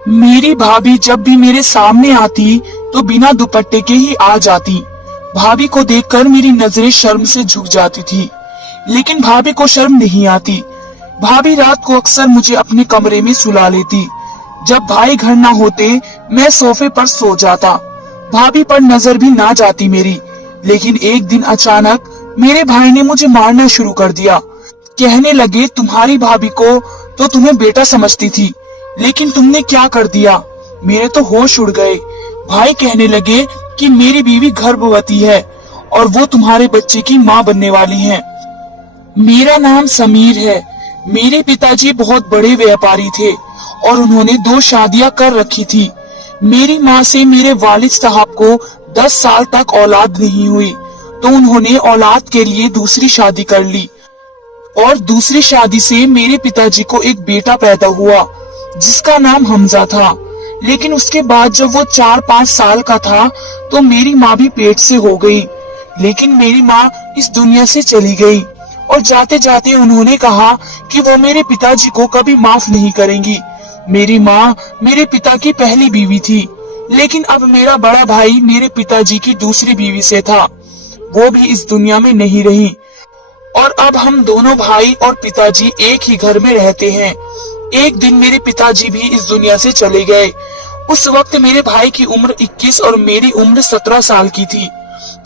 मेरी भाभी जब भी मेरे सामने आती तो बिना दुपट्टे के ही आ जाती। भाभी को देखकर मेरी नजरें शर्म से झुक जाती थी, लेकिन भाभी को शर्म नहीं आती। भाभी रात को अक्सर मुझे अपने कमरे में सुला लेती। जब भाई घर ना होते मैं सोफे पर सो जाता। भाभी पर नजर भी ना जाती मेरी। लेकिन एक दिन अचानक मेरे भाई ने मुझे मारना शुरू कर दिया। कहने लगे, तुम्हारी भाभी को तो तुम्हें बेटा समझती थी, लेकिन तुमने क्या कर दिया। मेरे तो होश उड़ गए। भाई कहने लगे कि मेरी बीवी गर्भवती है और वो तुम्हारे बच्चे की माँ बनने वाली है। मेरा नाम समीर है। मेरे पिताजी बहुत बड़े व्यापारी थे और उन्होंने 2 शादियां कर रखी थी। मेरी माँ से मेरे वालिद साहब को 10 साल तक औलाद नहीं हुई, तो उन्होंने औलाद के लिए दूसरी शादी कर ली और दूसरी शादी से मेरे पिताजी को एक बेटा पैदा हुआ जिसका नाम हमजा था। लेकिन उसके बाद जब वो 4-5 साल का था तो मेरी माँ भी पेट से हो गई। लेकिन मेरी माँ इस दुनिया से चली गई और जाते जाते उन्होंने कहा कि वो मेरे पिताजी को कभी माफ नहीं करेंगी। मेरी माँ मेरे पिता की पहली बीवी थी, लेकिन अब मेरा बड़ा भाई मेरे पिताजी की दूसरी बीवी से था। वो भी इस दुनिया में नहीं रही और अब हम दोनों भाई और पिताजी एक ही घर में रहते हैं। एक दिन मेरे पिताजी भी इस दुनिया से चले गए। उस वक्त मेरे भाई की उम्र 21 और मेरी उम्र 17 साल की थी।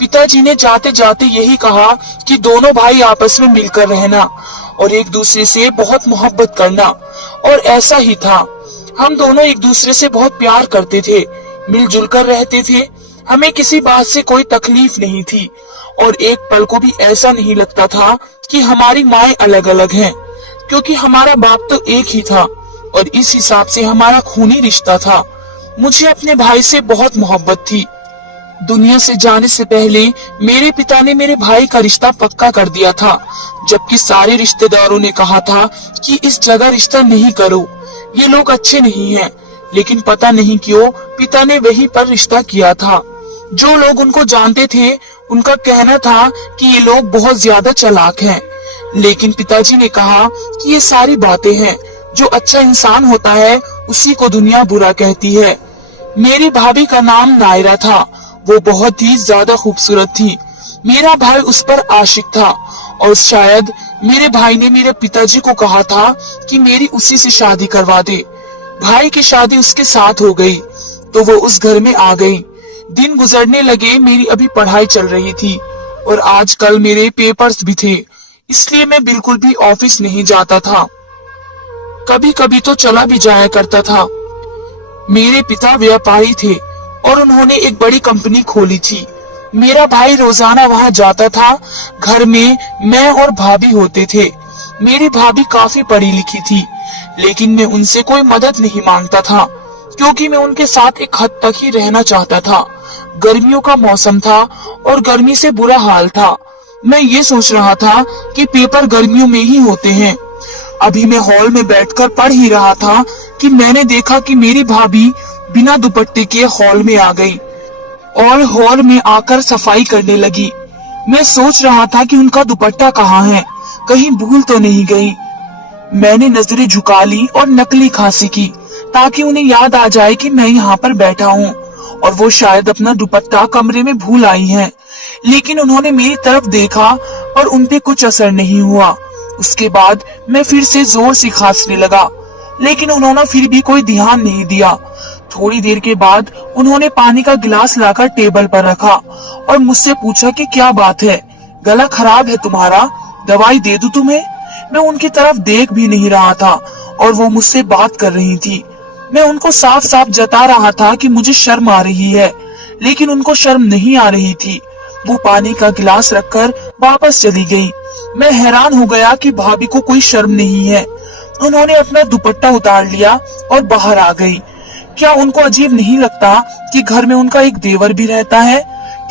पिताजी ने जाते जाते यही कहा कि दोनों भाई आपस में मिलकर रहना और एक दूसरे से बहुत मोहब्बत करना। और ऐसा ही था। हम दोनों एक दूसरे से बहुत प्यार करते थे, मिलजुल कर रहते थे। हमें किसी बात से कोई तकलीफ नहीं थी और एक पल को भी ऐसा नहीं लगता था कि हमारी माएं अलग अलग हैं, क्योंकि हमारा बाप तो एक ही था और इस हिसाब से हमारा खूनी रिश्ता था। मुझे अपने भाई से बहुत मोहब्बत थी। दुनिया से जाने से पहले मेरे पिता ने मेरे भाई का रिश्ता पक्का कर दिया था, जबकि सारे रिश्तेदारों ने कहा था कि इस जगह रिश्ता नहीं करो, ये लोग अच्छे नहीं हैं। लेकिन पता नहीं क्यों पिता ने वहीं पर रिश्ता किया था। जो लोग उनको जानते थे उनका कहना था कि ये लोग बहुत ज्यादा चालाक हैं। लेकिन पिताजी ने कहा कि ये सारी बातें हैं, जो अच्छा इंसान होता है उसी को दुनिया बुरा कहती है। मेरी भाभी का नाम नायरा था। वो बहुत ही ज्यादा खूबसूरत थी। मेरा भाई उस पर आशिक था और शायद मेरे भाई ने मेरे पिताजी को कहा था कि मेरी उसी से शादी करवा दे। भाई की शादी उसके साथ हो गई तो वो उस घर में आ गई। दिन गुजरने लगे। मेरी अभी पढ़ाई चल रही थी और आजकल मेरे पेपर्स भी थे, इसलिए मैं बिल्कुल भी ऑफिस नहीं जाता था। कभी कभी तो चला भी जाया करता था। मेरे पिता व्यापारी थे और उन्होंने एक बड़ी कंपनी खोली थी। मेरा भाई रोजाना वहां जाता था। घर में मैं और भाभी होते थे। मेरी भाभी काफी पढ़ी लिखी थी, लेकिन मैं उनसे कोई मदद नहीं मांगता था, क्योंकि मैं उनके साथ एक हद तक ही रहना चाहता था। गर्मियों का मौसम था और गर्मी से बुरा हाल था। मैं ये सोच रहा था कि पेपर गर्मियों में ही होते हैं। अभी मैं हॉल में बैठकर पढ़ ही रहा था कि मैंने देखा कि मेरी भाभी बिना दुपट्टे के हॉल में आ गई और हॉल में आकर सफाई करने लगी। मैं सोच रहा था कि उनका दुपट्टा कहाँ है, कहीं भूल तो नहीं गई। मैंने नजरें झुका ली और नकली खांसी की, ताकि उन्हें याद आ जाए कि मैं यहाँ पर बैठा हूँ और वो शायद अपना दुपट्टा कमरे में भूल आई हैं। लेकिन उन्होंने मेरी तरफ देखा और उनपे कुछ असर नहीं हुआ। उसके बाद मैं फिर से जोर से खांसने लगा, लेकिन उन्होंने फिर भी कोई ध्यान नहीं दिया। थोड़ी देर के बाद उन्होंने पानी का गिलास लाकर टेबल पर रखा और मुझसे पूछा कि क्या बात है, गला खराब है तुम्हारा, दवाई दे दूं तुम्हें। मैं उनकी तरफ देख भी नहीं रहा था और वो मुझसे बात कर रही थी। मैं उनको साफ साफ जता रहा था कि मुझे शर्म आ रही है, लेकिन उनको शर्म नहीं आ रही थी। वो पानी का गिलास रखकर वापस चली गई। मैं हैरान हो गया कि भाभी को कोई शर्म नहीं है। उन्होंने अपना दुपट्टा उतार लिया और बाहर आ गई। क्या उनको अजीब नहीं लगता कि घर में उनका एक देवर भी रहता है?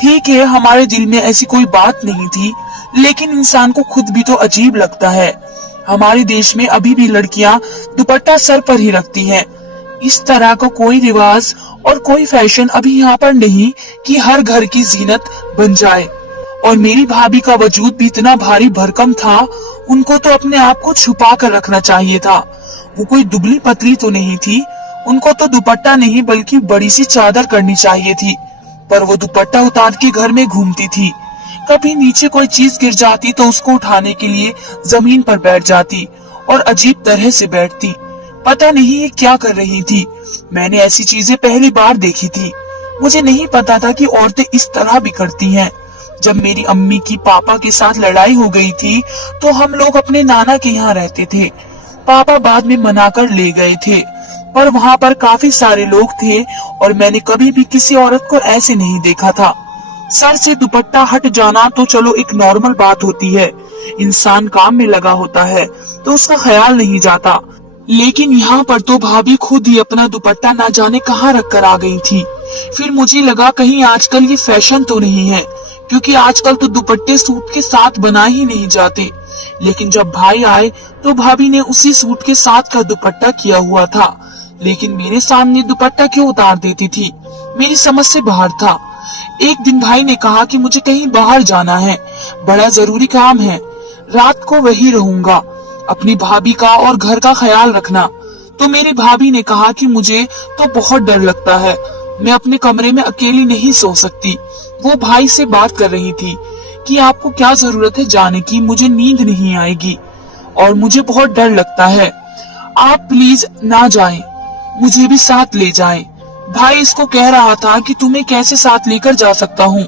ठीक है, हमारे दिल में ऐसी कोई बात नहीं थी, लेकिन इंसान को खुद भी तो अजीब लगता है। हमारे देश में अभी भी लड़कियां दुपट्टा सर पर ही रखती हैं। इस तरह का कोई रिवाज और कोई फैशन अभी यहाँ पर नहीं कि हर घर की जीनत बन जाए। और मेरी भाभी का वजूद भी इतना भारी भरकम था, उनको तो अपने आप को छुपा कर रखना चाहिए था। वो कोई दुबली पतली तो नहीं थी उनको तो दुपट्टा नहीं बल्कि बड़ी सी चादर करनी चाहिए थी, पर वो दुपट्टा उतार के घर में घूमती थी। कभी नीचे कोई चीज गिर जाती तो उसको उठाने के लिए जमीन पर बैठ जाती और अजीब तरह से बैठती। पता नहीं ये क्या कर रही थी। मैंने ऐसी चीजें पहली बार देखी थी। मुझे नहीं पता था कि औरतें इस तरह भी करती हैं। जब मेरी अम्मी की पापा के साथ लड़ाई हो गई थी तो हम लोग अपने नाना के यहाँ रहते थे। पापा बाद में मनाकर ले गए थे, पर वहाँ पर काफी सारे लोग थे और मैंने कभी भी किसी औरत को ऐसे नहीं देखा था। सर से दुपट्टा हट जाना तो चलो एक नॉर्मल बात होती है, इंसान काम में लगा होता है तो उसका ख्याल नहीं जाता, लेकिन यहाँ पर तो भाभी खुद ही अपना दुपट्टा ना जाने कहाँ रख कर आ गई थी। फिर मुझे लगा कहीं आजकल ये फैशन तो नहीं है, क्योंकि आजकल तो दुपट्टे सूट के साथ बना ही नहीं जाते। लेकिन जब भाई आए तो भाभी ने उसी सूट के साथ का दुपट्टा किया हुआ था, लेकिन मेरे सामने दुपट्टा क्यों उतार देती थी, मेरी समझ से बाहर था। एक दिन भाई ने कहा कि मुझे कहीं बाहर जाना है, बड़ा जरूरी काम है, रात को वही रहूंगा, अपनी भाभी का और घर का ख्याल रखना। तो मेरी भाभी ने कहा कि मुझे तो बहुत डर लगता है, मैं अपने कमरे में अकेली नहीं सो सकती। वो भाई से बात कर रही थी कि आपको क्या जरूरत है जाने की, मुझे नींद नहीं आएगी और मुझे बहुत डर लगता है, आप प्लीज ना जाएं, मुझे भी साथ ले जाएं। भाई इसको कह रहा था कि तुम्हें कैसे साथ लेकर जा सकता हूँ,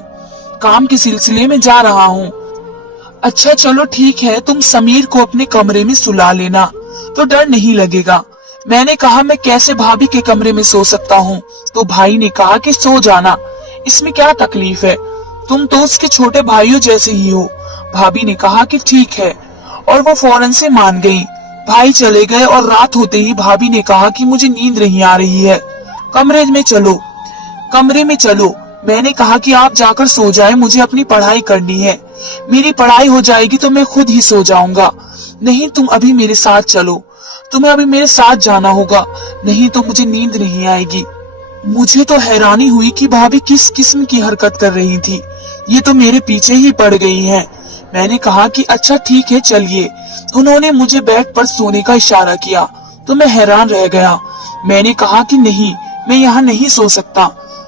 काम के सिलसिले में जा रहा हूँ। अच्छा चलो ठीक है, तुम समीर को अपने कमरे में सुला लेना तो डर नहीं लगेगा। मैंने कहा मैं कैसे भाभी के कमरे में सो सकता हूँ, तो भाई ने कहा कि सो जाना, इसमें क्या तकलीफ है, तुम तो उसके छोटे भाइयों जैसे ही हो। भाभी ने कहा कि ठीक है और वो फौरन से मान गई। भाई चले गए और रात होते ही भाभी ने कहा कि मुझे नींद नहीं आ रही है, कमरे में चलो। मैंने कहा कि आप जाकर सो जाए, मुझे अपनी पढ़ाई करनी है, मेरी पढ़ाई हो जाएगी तो मैं खुद ही सो जाऊंगा। नहीं तुम अभी मेरे साथ चलो, तुम्हें अभी मेरे साथ जाना होगा, नहीं तो मुझे नींद नहीं आएगी। मुझे तो हैरानी हुई कि भाभी किस किस्म की हरकत कर रही थी, ये तो मेरे पीछे ही पड़ गई हैं। मैंने कहा कि अच्छा ठीक है चलिए। उन्होंने मुझे बेड पर सोने का इशारा किया तो मैं हैरान रह गया। मैंने कहा कि नहीं, मैं यहाँ नहीं सो सकता।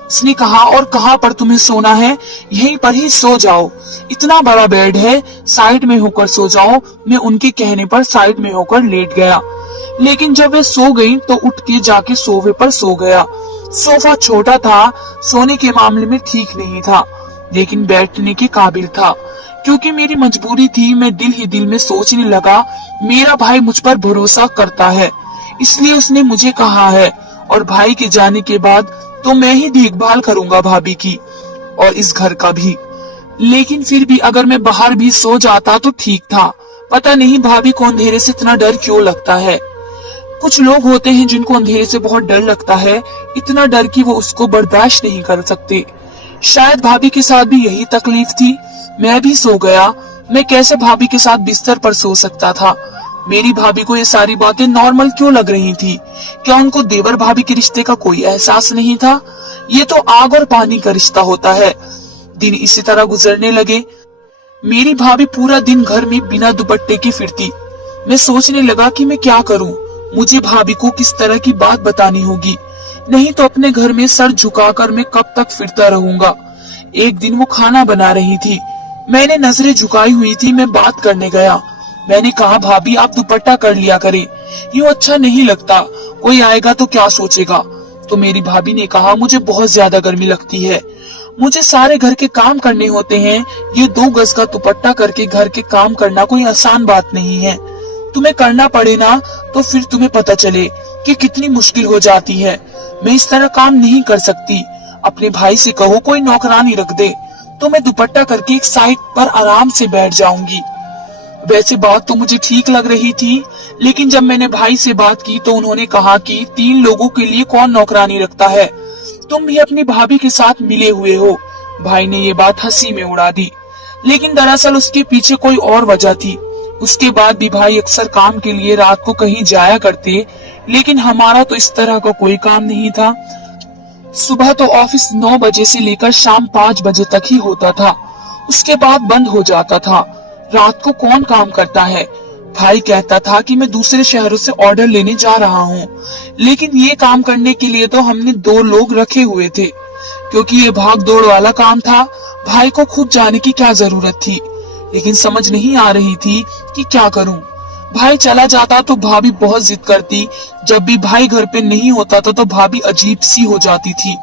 उसने कहा और कहाँ पर तुम्हें सोना है, यहीं पर ही सो जाओ, इतना बड़ा बेड है, साइड में होकर सो जाओ। मैं उनके कहने पर साइड में होकर लेट गया, लेकिन जब वे सो गई तो उठ के जाके सोफे पर सो गया। सोफा छोटा था, सोने के मामले में ठीक नहीं था, लेकिन बैठने के काबिल था। क्योंकि मेरी मजबूरी थी, मैं दिल ही दिल में सोचने लगा मेरा भाई मुझ पर भरोसा करता है, इसलिए उसने मुझे कहा है, और भाई के जाने के बाद तो मैं ही देखभाल करूंगा भाभी की और इस घर का भी। लेकिन फिर भी अगर मैं बाहर भी सो जाता तो ठीक था। पता नहीं भाभी को अंधेरे से इतना डर क्यों लगता है। कुछ लोग होते हैं जिनको अंधेरे से बहुत डर लगता है, इतना डर कि वो उसको बर्दाश्त नहीं कर सकते। शायद भाभी के साथ भी यही तकलीफ थी। मैं भी सो गया। मैं कैसे भाभी के साथ बिस्तर पर सो सकता था। मेरी भाभी को ये सारी बातें नॉर्मल क्यों लग रही थी? क्या उनको देवर भाभी के रिश्ते का कोई एहसास नहीं था? ये तो आग और पानी का रिश्ता होता है। दिन इसी तरह गुजरने लगे। मेरी भाभी पूरा दिन घर में बिना दुपट्टे के फिरती। मैं सोचने लगा कि मैं क्या करूं। मुझे भाभी को किस तरह की बात बतानी होगी, नहीं तो अपने घर में सर झुकाकर मैं कब तक फिरता रहूंगा। एक दिन वो खाना बना रही थी, मैंने नजरें झुकाई हुई थी। मैं बात करने गया। मैंने कहा भाभी आप दुपट्टा कर लिया करें, यूं अच्छा नहीं लगता, कोई आएगा तो क्या सोचेगा। तो मेरी भाभी ने कहा मुझे बहुत ज्यादा गर्मी लगती है, मुझे सारे घर के काम करने होते हैं, ये 2 गज का दुपट्टा करके घर के काम करना कोई आसान बात नहीं है। तुम्हें करना पड़े ना तो फिर तुम्हें पता चले कि कितनी मुश्किल हो जाती है। मैं इस तरह काम नहीं कर सकती। अपने भाई से कहो कोई नौकरानी रख दे, तो मैं दुपट्टा करके एक साइड पर आराम से बैठ जाऊंगी। वैसे बात तो मुझे ठीक लग रही थी, लेकिन जब मैंने भाई से बात की तो उन्होंने कहा कि 3 लोगों के लिए कौन नौकरानी रखता है, तुम भी अपनी भाभी के साथ मिले हुए हो। भाई ने ये बात हंसी में उड़ा दी, लेकिन दरअसल उसके पीछे कोई और वजह थी। उसके बाद भी भाई अक्सर काम के लिए रात को कहीं जाया करते, लेकिन हमारा तो इस तरह का कोई काम नहीं था। सुबह तो ऑफिस 9 बजे से लेकर शाम 5 बजे तक ही होता था, उसके बाद बंद हो जाता था। रात को कौन काम करता है? भाई कहता था कि मैं दूसरे शहरों से ऑर्डर लेने जा रहा हूँ, लेकिन ये काम करने के लिए तो हमने 2 लोग रखे हुए थे। क्योंकि ये भाग दौड़ वाला काम था, भाई को खुद जाने की क्या जरूरत थी, लेकिन समझ नहीं आ रही थी कि क्या करूं। भाई चला जाता तो भाभी बहुत जिद करती, जब भी भाई घर पे नहीं होता था तो भाभी अजीब सी हो जाती थी,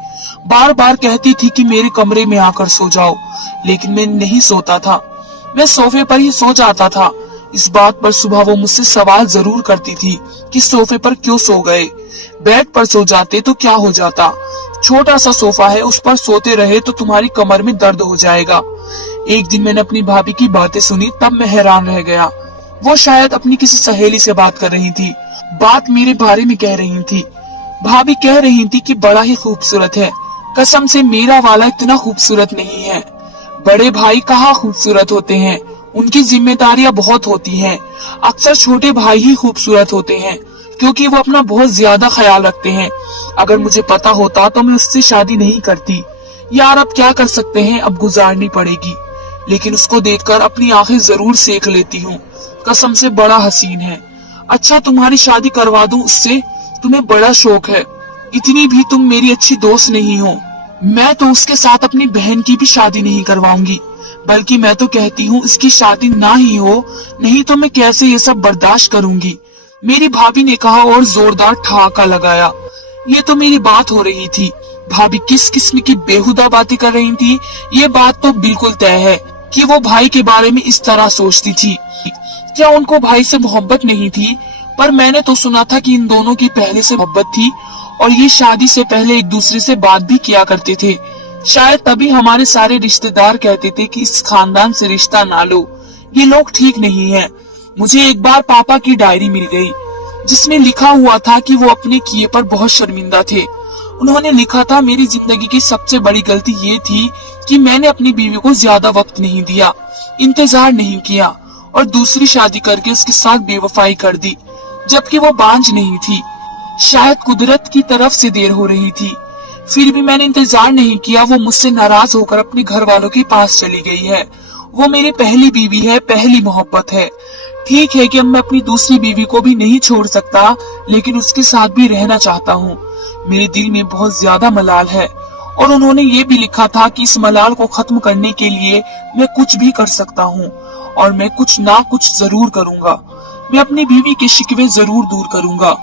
बार बार कहती थी कि मेरे कमरे में आकर सो जाओ, लेकिन मैं नहीं सोता था, मैं सोफे पर ही सो जाता था। इस बात पर सुबह वो मुझसे सवाल जरूर करती थी कि सोफे पर क्यों सो गए, बेड पर सो जाते तो क्या हो जाता, छोटा सा सोफा है, उस पर सोते रहे तो तुम्हारी कमर में दर्द हो जाएगा। एक दिन मैंने अपनी भाभी की बातें सुनी, तब मैं हैरान रह गया। वो शायद अपनी किसी सहेली से बात कर रही थी, बात मेरे बारे में कह रही थी। भाभी कह रही थी कि बड़ा ही खूबसूरत है, कसम से मेरा वाला इतना खूबसूरत नहीं है। बड़े भाई कहाँ खूबसूरत होते हैं, उनकी जिम्मेदारियां बहुत होती हैं। अक्सर छोटे भाई ही खूबसूरत होते हैं, क्योंकि वो अपना बहुत ज्यादा ख्याल रखते हैं। अगर मुझे पता होता तो मैं उससे शादी नहीं करती। यार अब क्या कर सकते हैं, अब गुजारनी पड़ेगी, लेकिन उसको देखकर अपनी आंखें जरूर सेक लेती हूँ। कसम से बड़ा हसीन है। अच्छा तुम्हारी शादी करवा दूं उससे, तुम्हें बड़ा शौक है, इतनी भी तुम मेरी अच्छी दोस्त नहीं हो। मैं तो उसके साथ अपनी बहन की भी शादी नहीं करवाऊंगी, बल्कि मैं तो कहती हूँ इसकी शादी ना ही हो, नहीं तो मैं कैसे ये सब बर्दाश्त करूंगी, मेरी भाभी ने कहा और जोरदार ठहाका लगाया। ये तो मेरी बात हो रही थी, भाभी किस किस्म की बेहुदा बातें कर रही थी। ये बात तो बिल्कुल तय है कि वो भाई के बारे में इस तरह सोचती थी। क्या उनको भाई से मोहब्बत नहीं थी? पर मैंने तो सुना था कि इन दोनों की पहले से मोहब्बत थी और ये शादी से पहले एक दूसरे से बात भी किया करते थे। शायद तभी हमारे सारे रिश्तेदार कहते थे कि इस खानदान से रिश्ता ना लो, ये लोग ठीक नहीं है। मुझे एक बार पापा की डायरी मिल गई, जिसमें लिखा हुआ था कि वो अपने किए पर बहुत शर्मिंदा थे। उन्होंने लिखा था, मेरी जिंदगी की सबसे बड़ी गलती ये थी कि मैंने अपनी बीवी को ज्यादा वक्त नहीं दिया, इंतजार नहीं किया और दूसरी शादी करके उसके साथ बेवफाई कर दी, जबकि वो बांझ नहीं थी। शायद कुदरत की तरफ से देर हो रही थी, फिर भी मैंने इंतजार नहीं किया। वो मुझसे नाराज होकर अपने घर वालों के पास चली गई है। वो मेरी पहली बीवी है, पहली मोहब्बत है। ठीक है कि अब मैं अपनी दूसरी बीवी को भी नहीं छोड़ सकता, लेकिन उसके साथ भी रहना चाहता हूँ। मेरे दिल में बहुत ज्यादा मलाल है और उन्होंने ये भी लिखा था कि इस मलाल को खत्म करने के लिए मैं कुछ भी कर सकता हूँ और मैं कुछ ना कुछ जरूर करूँगा। मैं अपनी बीवी के शिकवे जरूर दूर करूँगा।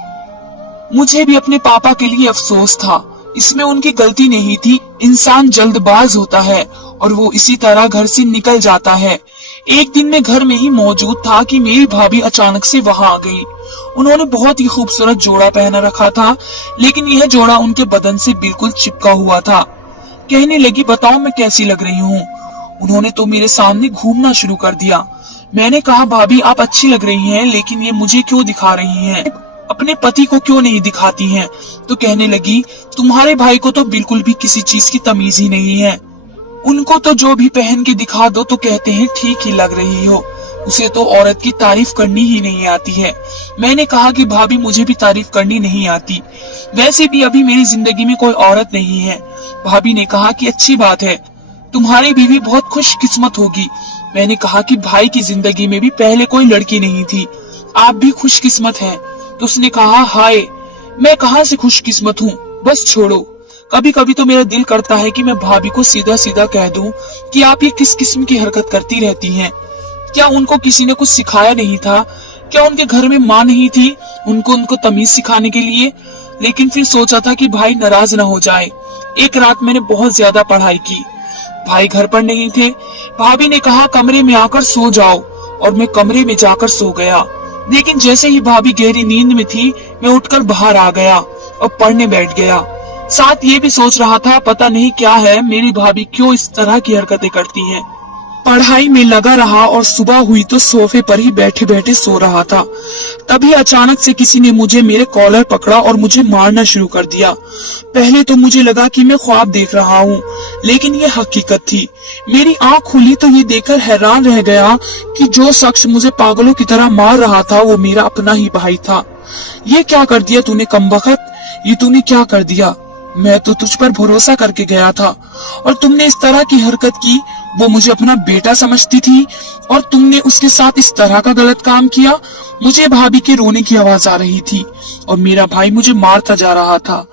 मुझे भी अपने पापा के लिए अफसोस था, इसमें उनकी गलती नहीं थी। इंसान जल्दबाज होता है और वो इसी तरह घर से निकल जाता है। एक दिन मैं घर में ही मौजूद था कि मेरी भाभी अचानक से वहां आ गई। उन्होंने बहुत ही खूबसूरत जोड़ा पहना रखा था, लेकिन यह जोड़ा उनके बदन से बिल्कुल चिपका हुआ था। कहने लगी, बताओ मैं कैसी लग रही हूँ। उन्होंने तो मेरे सामने घूमना शुरू कर दिया। मैंने कहा, भाभी आप अच्छी लग रही हैं, लेकिन ये मुझे क्यों दिखा रही हैं? अपने पति को क्यों नहीं दिखाती हैं? तो कहने लगी, तुम्हारे भाई को तो बिल्कुल भी किसी चीज की तमीज ही नहीं है। उनको तो जो भी पहन के दिखा दो तो कहते हैं ठीक ही लग रही हो। उसे तो औरत की तारीफ करनी ही नहीं आती है। मैंने कहा कि भाभी मुझे भी तारीफ करनी नहीं आती, वैसे भी अभी मेरी जिंदगी में कोई औरत नहीं है। भाभी ने कहा कि अच्छी बात है, तुम्हारी बीवी बहुत खुशकिस्मत होगी। मैंने कहा कि भाई की जिंदगी में भी पहले कोई लड़की नहीं थी, आप भी खुशकिस्मत हैं। तो उसने कहा, हाय मैं कहाँ से खुशकिस्मत हूँ, बस छोड़ो। कभी कभी तो मेरा दिल करता है कि मैं भाभी को सीधा सीधा कह दूं कि आप ये किस किस्म की हरकत करती रहती हैं। क्या उनको किसी ने कुछ सिखाया नहीं था? क्या उनके घर में माँ नहीं थी उनको तमीज सिखाने के लिए? लेकिन फिर सोचा था कि भाई नाराज न हो जाए। एक रात मैंने बहुत ज्यादा पढ़ाई की, भाई घर पर नहीं थे। भाभी ने कहा, कमरे में आकर सो जाओ, और मैं कमरे में जाकर सो गया। लेकिन जैसे ही भाभी गहरी नींद में थी, मैं उठकर बाहर आ गया और पढ़ने बैठ गया। साथ ये भी सोच रहा था, पता नहीं क्या है, मेरी भाभी क्यों इस तरह की हरकतें करती हैं। पढ़ाई में लगा रहा और सुबह हुई तो सोफे पर ही बैठे बैठे सो रहा था। तभी अचानक से किसी ने मुझे मेरे कॉलर पकड़ा और मुझे मारना शुरू कर दिया। पहले तो मुझे लगा कि मैं ख्वाब देख रहा हूँ, लेकिन ये हकीकत थी। मेरी आंख खुली तो ये देखकर हैरान रह गया कि जो शख्स मुझे पागलों की तरह मार रहा था वो मेरा अपना ही भाई था। ये क्या कर दिया तूने कमबख्त, ये तूने क्या कर दिया? मैं तो तुझ पर भरोसा करके गया था और तुमने इस तरह की हरकत की। वो मुझे अपना बेटा समझती थी और तुमने उसके साथ इस तरह का गलत काम किया। मुझे भाभी के रोने की आवाज आ रही थी और मेरा भाई मुझे मारता जा रहा था।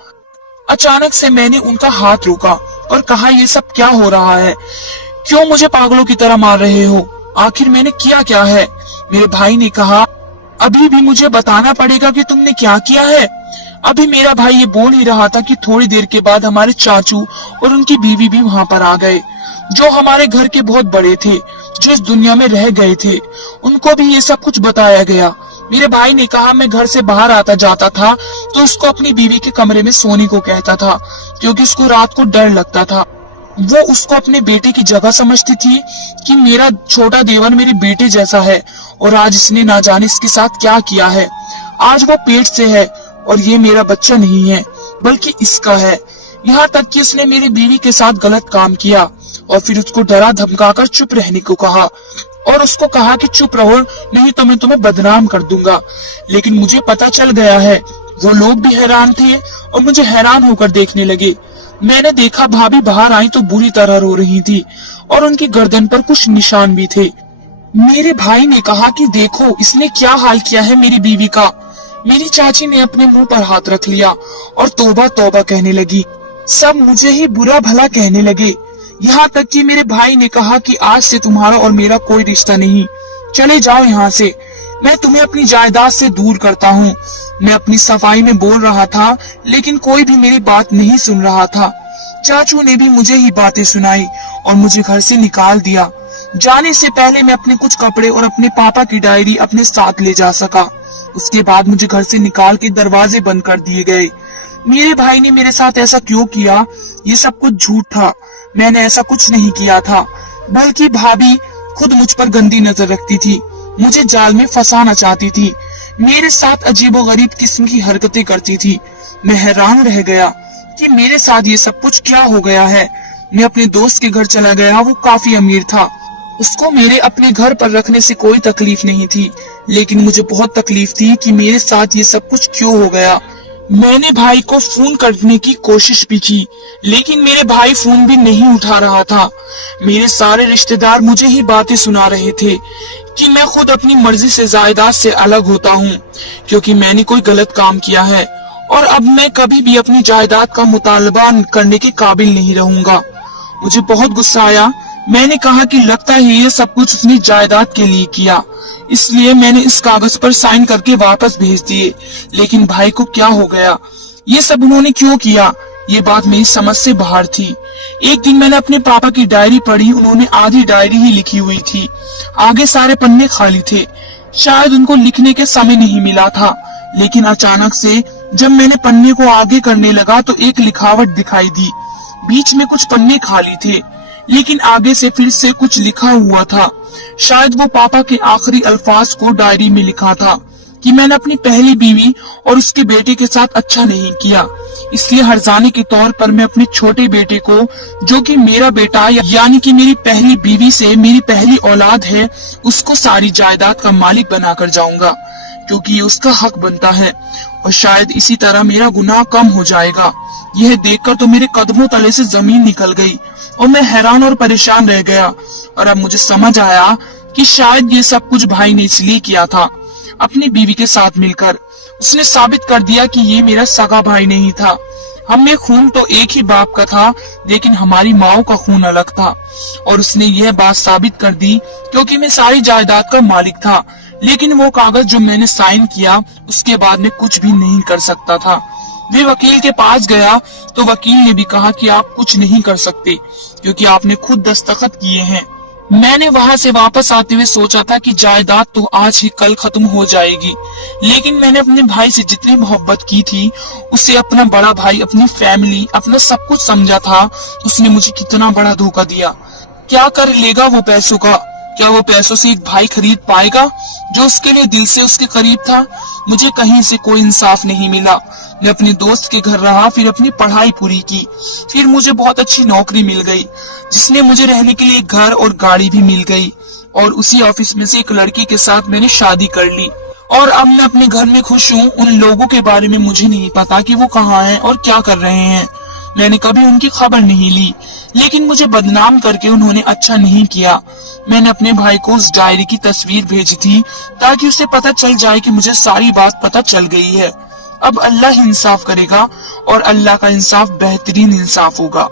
अचानक से मैंने उनका हाथ रोका और कहा, ये सब क्या हो रहा है? क्यों मुझे पागलों की तरह मार रहे हो? आखिर मैंने किया क्या है? मेरे भाई ने कहा, अभी भी मुझे बताना पड़ेगा कि तुमने क्या किया है। अभी मेरा भाई ये बोल ही रहा था कि थोड़ी देर के बाद हमारे चाचू और उनकी बीवी भी वहां पर आ गए, जो हमारे घर के बहुत बड़े थे, जो इस दुनिया में रह गए थे। उनको भी ये सब कुछ बताया गया। मेरे भाई ने कहा, मैं घर से बाहर आता जाता था तो उसको अपनी बीवी के कमरे में सोने को कहता था, क्योंकि उसको रात को डर लगता था। वो उसको अपने बेटे की जगह समझती थी कि मेरा छोटा देवर मेरे बेटे जैसा है और आज इसने ना जाने इसके साथ क्या किया है। आज वो पेट से है और ये मेरा बच्चा नहीं है बल्कि इसका है। यहाँ तक कि उसने मेरी बीवी के साथ गलत काम किया और फिर उसको डरा धमकाकर चुप रहने को कहा और उसको कहा कि चुप रहो, नहीं तो मैं तुम्हें बदनाम कर दूंगा। लेकिन मुझे पता चल गया है। वो लोग भी हैरान थे और मुझे हैरान होकर देखने लगे। मैंने देखा भाभी बाहर आई तो बुरी तरह रो रही थी और उनकी गर्दन पर कुछ निशान भी थे। मेरे भाई ने कहा कि देखो इसने क्या हाल किया है मेरी बीवी का। मेरी चाची ने अपने मुंह पर हाथ रख लिया और तौबा तौबा कहने लगी। सब मुझे ही बुरा भला कहने लगे। यहाँ तक कि मेरे भाई ने कहा कि आज से तुम्हारा और मेरा कोई रिश्ता नहीं, चले जाओ यहाँ से, मैं तुम्हें अपनी जायदाद से दूर करता हूँ। मैं अपनी सफाई में बोल रहा था लेकिन कोई भी मेरी बात नहीं सुन रहा था। चाचू ने भी मुझे ही बातें सुनाई और मुझे घर से निकाल दिया। जाने से पहले मैं अपने कुछ कपड़े और अपने पापा की डायरी अपने साथ ले जा सका। उसके बाद मुझे घर से निकाल के दरवाजे बंद कर दिए गए। मेरे भाई ने मेरे साथ ऐसा क्यों किया? ये सब कुछ झूठ था। मैंने ऐसा कुछ नहीं किया था, बल्कि भाभी खुद मुझ पर गंदी नजर रखती थी, मुझे जाल में फंसाना चाहती थी, मेरे साथ अजीबोगरीब किस्म की हरकतें करती थी। मैं हैरान रह गया कि मेरे साथ ये सब कुछ क्या हो गया है। मैं अपने दोस्त के घर चला गया। वो काफी अमीर था, उसको मेरे अपने घर पर रखने से कोई तकलीफ नहीं थी, लेकिन मुझे बहुत तकलीफ थी कि मेरे साथ ये सब कुछ क्यों हो गया। मैंने भाई को फोन करने की कोशिश भी की, लेकिन मेरे भाई फोन भी नहीं उठा रहा था। मेरे सारे रिश्तेदार मुझे ही बातें सुना रहे थे कि मैं खुद अपनी मर्जी से जायदाद से अलग होता हूँ, क्योंकि मैंने कोई गलत काम किया है और अब मैं कभी भी अपनी जायदाद का मुतालबा करने के काबिल नहीं रहूंगा। मुझे बहुत गुस्सा आया। मैंने कहा कि लगता है ये सब कुछ उसने जायदाद के लिए किया, इसलिए मैंने इस कागज पर साइन करके वापस भेज दिए। लेकिन भाई को क्या हो गया? ये सब उन्होंने क्यों किया? ये बात मेरी समझ से बाहर थी। एक दिन मैंने अपने पापा की डायरी पढ़ी। उन्होंने आधी डायरी ही लिखी हुई थी, आगे सारे पन्ने खाली थे। शायद उनको लिखने के समय नहीं मिला था। लेकिन अचानक से जब मैंने पन्ने को आगे करने लगा तो एक लिखावट दिखाई दी। बीच में कुछ पन्ने खाली थे, लेकिन आगे से फिर से कुछ लिखा हुआ था। शायद वो पापा के आखिरी अल्फाज को डायरी में लिखा था कि मैंने अपनी पहली बीवी और उसके बेटे के साथ अच्छा नहीं किया, इसलिए हर्जाने के तौर पर मैं अपने छोटे बेटे को, जो कि मेरा बेटा यानी कि मेरी पहली बीवी से मेरी पहली औलाद है, उसको सारी जायदाद का मालिक बनाकर जाऊंगा, क्योंकि ये उसका हक बनता है और शायद इसी तरह मेरा गुनाह कम हो जाएगा। यह देखकर तो मेरे कदमों तले से जमीन निकल गई और मैं हैरान और परेशान रह गया। और अब मुझे समझ आया कि शायद ये सब कुछ भाई ने इसलिए किया था। अपनी बीवी के साथ मिलकर उसने साबित कर दिया कि ये मेरा सगा भाई नहीं था। हम में खून तो एक ही बाप का था, लेकिन हमारी माओ का खून अलग था। और उसने यह बात साबित कर दी क्योंकि मैं सारी जायदाद का मालिक था। लेकिन वो कागज जो मैंने साइन किया, उसके बाद में कुछ भी नहीं कर सकता था। वे वकील के पास गया तो वकील ने भी कहा कि आप कुछ नहीं कर सकते, क्योंकि आपने खुद दस्तखत किए हैं। मैंने वहां से वापस आते हुए सोचा था कि जायदाद तो आज ही कल खत्म हो जाएगी, लेकिन मैंने अपने भाई से जितनी मोहब्बत की थी, उसे अपना बड़ा भाई, अपनी फैमिली, अपना सब कुछ समझा था। उसने मुझे कितना बड़ा धोखा दिया। क्या कर लेगा वो पैसों का? क्या वो पैसों से एक भाई खरीद पाएगा जो उसके लिए दिल से उसके करीब था? मुझे कहीं से कोई इंसाफ नहीं मिला। मैं अपने दोस्त के घर रहा, फिर अपनी पढ़ाई पूरी की, फिर मुझे बहुत अच्छी नौकरी मिल गई, जिसने मुझे रहने के लिए घर और गाड़ी भी मिल गई। और उसी ऑफिस में से एक लड़की के साथ मैंने शादी कर ली और अब मैं अपने घर में खुश हूँ। उन लोगों के बारे में मुझे नहीं पता कि वो कहाँ हैं और क्या कर रहे हैं। میں نے کبھی ان کی خبر نہیں لی، لیکن مجھے بدنام کر کے انہوں نے اچھا نہیں کیا۔ میں نے اپنے بھائی کو اس ڈائری کی تصویر بھیجی تھی تاکہ اسے پتہ چل جائے کہ مجھے ساری بات پتہ چل گئی ہے۔ اب اللہ ہی انصاف کرے گا اور اللہ کا انصاف بہترین انصاف ہوگا۔